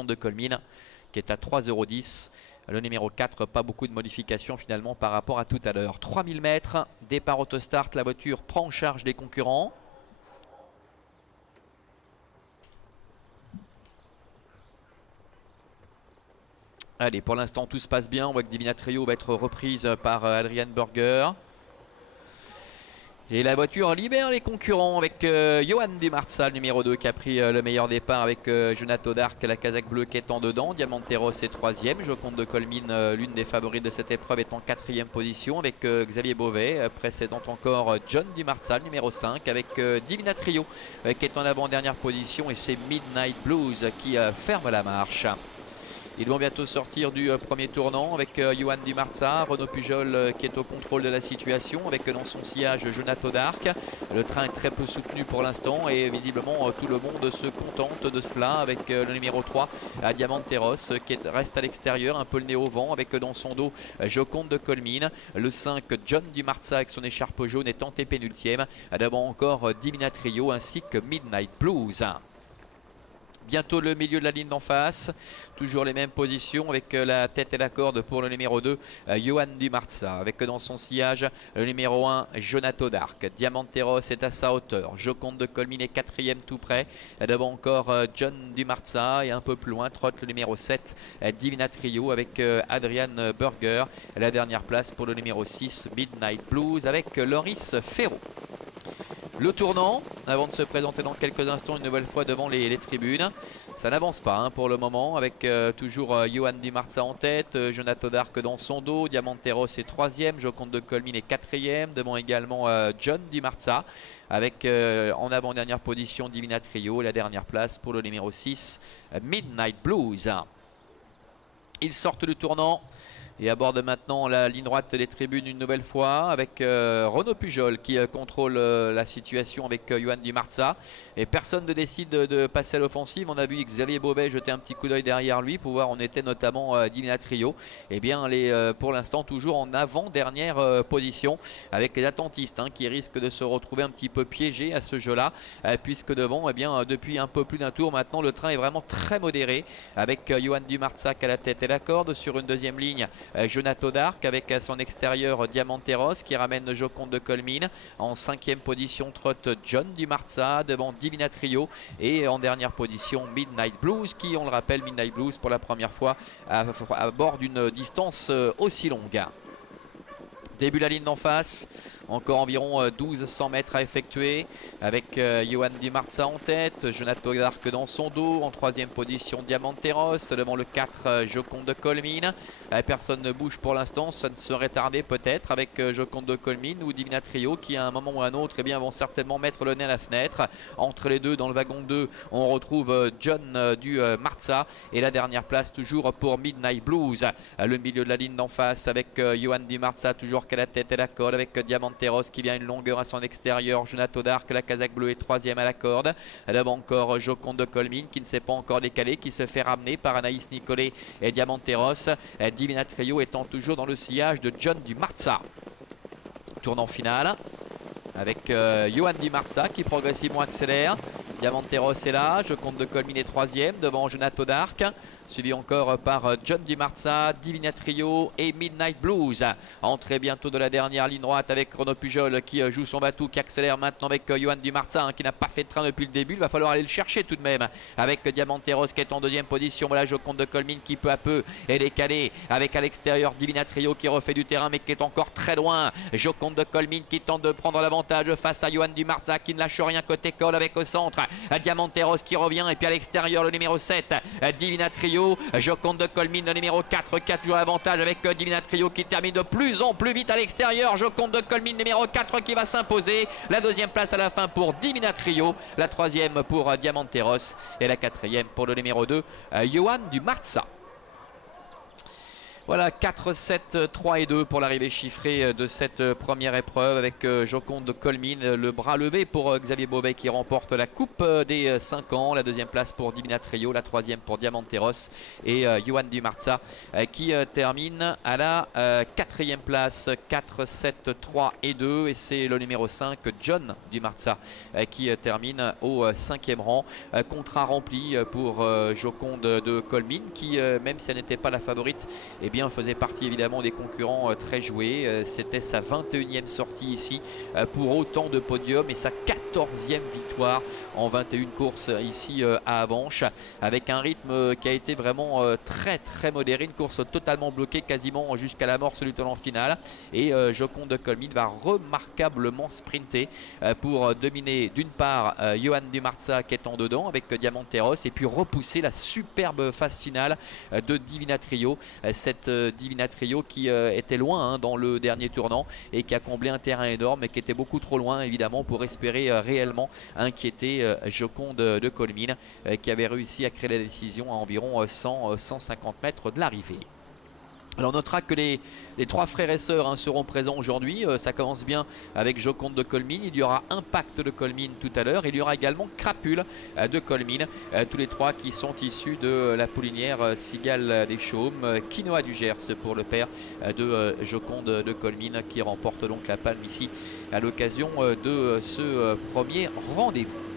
Joconde de Colmine qui est à 3,10 €. Le numéro 4, pas beaucoup de modifications finalement par rapport à tout à l'heure. 3000 mètres, départ autostart, la voiture prend en charge des concurrents. Allez, pour l'instant tout se passe bien. On voit que Divina Trio va être reprise par Adrian Burger. Et la voiture libère les concurrents avec Johan Di Marza, le numéro 2, qui a pris le meilleur départ avec Jonato Dark, la casaque bleue qui est en dedans. Diamanteros est 3e. Joconde de Colmine, l'une des favorites de cette épreuve, est en 4e position avec Xavier Beauvais. Précédant encore John Di Marza, le numéro 5, avec Divina Trio qui est en avant-dernière position. Et c'est Midnight Blues qui ferme la marche. Ils vont bientôt sortir du premier tournant avec Johan Di Marza, Renaud Pujol qui est au contrôle de la situation avec dans son sillage Jonato Dark. Le train est très peu soutenu pour l'instant et visiblement tout le monde se contente de cela avec le numéro 3 à Diamanteros qui reste à l'extérieur, un peu le nez au vent avec dans son dos Joconde de Colmine. Le 5 John Di Marza avec son écharpe jaune est antépénultième. D'abord encore Divina Trio ainsi que Midnight Blues. Bientôt le milieu de la ligne d'en face. Toujours les mêmes positions avec la tête et la corde pour le numéro 2, Johan Di Marza. Avec dans son sillage le numéro 1, Jonato Dark. Diamanteros est à sa hauteur. Joconde de Colmine est 4e tout près. Devant encore John Di Marza. Et un peu plus loin, trotte le numéro 7, Divina Trio avec Adrian Burger. La dernière place pour le numéro 6, Midnight Blues avec Loris Ferro. Le tournant, avant de se présenter dans quelques instants une nouvelle fois devant les tribunes. Ça n'avance pas pour le moment avec toujours Johan Di Marza en tête, Jonato Dark dans son dos, Diamanteros est 3e, Joconde de Colmine est 4e, devant également John Di Marza avec en avant-dernière position Divina Trio et la dernière place pour le numéro 6, Midnight Blues. Ils sortent du tournant. Et aborde maintenant la ligne droite des tribunes une nouvelle fois avec Renaud Pujol qui contrôle la situation avec Johan Di Marza. Et personne ne décide de passer à l'offensive. On a vu Xavier Beauvais jeter un petit coup d'œil derrière lui pour voir où on était notamment Divina Trio. Et bien pour l'instant toujours en avant-dernière position avec les attentistes qui risquent de se retrouver un petit peu piégés à ce jeu-là. Puisque devant, depuis un peu plus d'un tour maintenant, le train est vraiment très modéré avec Johan Di Marza qui a la tête et la corde. Sur une deuxième ligne, Jonato Dark avec à son extérieur Diamanteros qui ramène Joconde de Colmine. En 5e position trotte John Di Marza devant Divina Trio et en dernière position Midnight Blues qui, on le rappelle, Midnight Blues pour la première fois à bord d'une distance aussi longue. Début de la ligne d'en face. Encore environ 1200 mètres à effectuer avec Johan Di Marza en tête, Jonato Dark dans son dos, en 3e position Diamanteros, devant le 4 Joconde de Colmine. Personne ne bouge pour l'instant, ça ne serait tardé peut-être avec Joconde de Colmine ou Divina Trio qui à un moment ou à un autre vont certainement mettre le nez à la fenêtre. Entre les deux, dans le wagon 2, on retrouve John du Marza et la dernière place toujours pour Midnight Blues. Le milieu de la ligne d'en face avec Johan Di Marza toujours qu'à la tête et la corde avec Diamanteros qui vient une longueur à son extérieur. Jonato Dark, la casaque bleue, est 3e à la corde. Devant encore Joconde de Colmine qui ne s'est pas encore décalé, qui se fait ramener par Anaïs Nicolet et Diamanteros. Divina Trio étant toujours dans le sillage de John Di Marza. Tournant final avec Johan Di Marza qui progressivement accélère. Diamanteros est là, Joconde de Colmine est 3e devant Jonato Dark. Suivi encore par John Di Marza, Divina Trio et Midnight Blues. Entrée bientôt de la dernière ligne droite avec Renaud Pujol qui joue son bateau, qui accélère maintenant avec Johan Di Marza qui n'a pas fait de train depuis le début. Il va falloir aller le chercher tout de même avec Diamanteros qui est en 2e position. Voilà Joconde de Colmine qui peu à peu est décalé avec à l'extérieur Divina Trio qui refait du terrain mais qui est encore très loin. Joconde de Colmine qui tente de prendre l'avantage face à Johan Di Marza qui ne lâche rien côté col avec au centre Diamanteros qui revient et puis à l'extérieur le numéro 7 Divina Trio. Joconde de Colmine le numéro 4 toujours l'avantage avec Divina Trio qui termine de plus en plus vite à l'extérieur. Joconde de Colmine numéro 4 qui va s'imposer. La 2e place à la fin pour Divina Trio, la 3e pour Diamanteros et la 4e pour le numéro 2 Johan Di Marza. Voilà, 4, 7, 3 et 2 pour l'arrivée chiffrée de cette première épreuve avec Joconde de Colmine, le bras levé pour Xavier Beauvais qui remporte la coupe des 5 ans, la deuxième place pour Divina Trio, la troisième pour Diamanteros et Johan Dumarza qui termine à la quatrième place, 4, 7, 3 et 2 et c'est le numéro 5, John Dumarza qui termine au 5e rang. Contrat rempli pour Joconde de Colmine qui, même si elle n'était pas la favorite, eh bien, faisait partie évidemment des concurrents très joués. C'était sa 21e sortie ici pour autant de podiums et sa 14e victoire en 21 courses ici à Avenches, avec un rythme qui a été vraiment très modéré, une course totalement bloquée quasiment jusqu'à l'amorce du talent final. Et Joconde de Colmine va remarquablement sprinter pour dominer d'une part Johan Dumarza qui est en dedans avec Diamanteros et puis repousser la superbe phase finale de Divina Trio. Cette Divina Trio qui était loin dans le dernier tournant et qui a comblé un terrain énorme mais qui était beaucoup trop loin évidemment pour espérer réellement inquiéter Joconde de Colmine qui avait réussi à créer la décision à environ 100-150 mètres de l'arrivée. Alors on notera que les trois frères et sœurs seront présents aujourd'hui. Ça commence bien avec Joconde de Colmine. Il y aura Impact de Colmine tout à l'heure. Il y aura également Crapule de Colmine. Tous les trois qui sont issus de la poulinière Cigale des Chaumes. Quinoa du Gers pour le père de Joconde de Colmine qui remporte donc la palme ici à l'occasion de ce premier rendez-vous.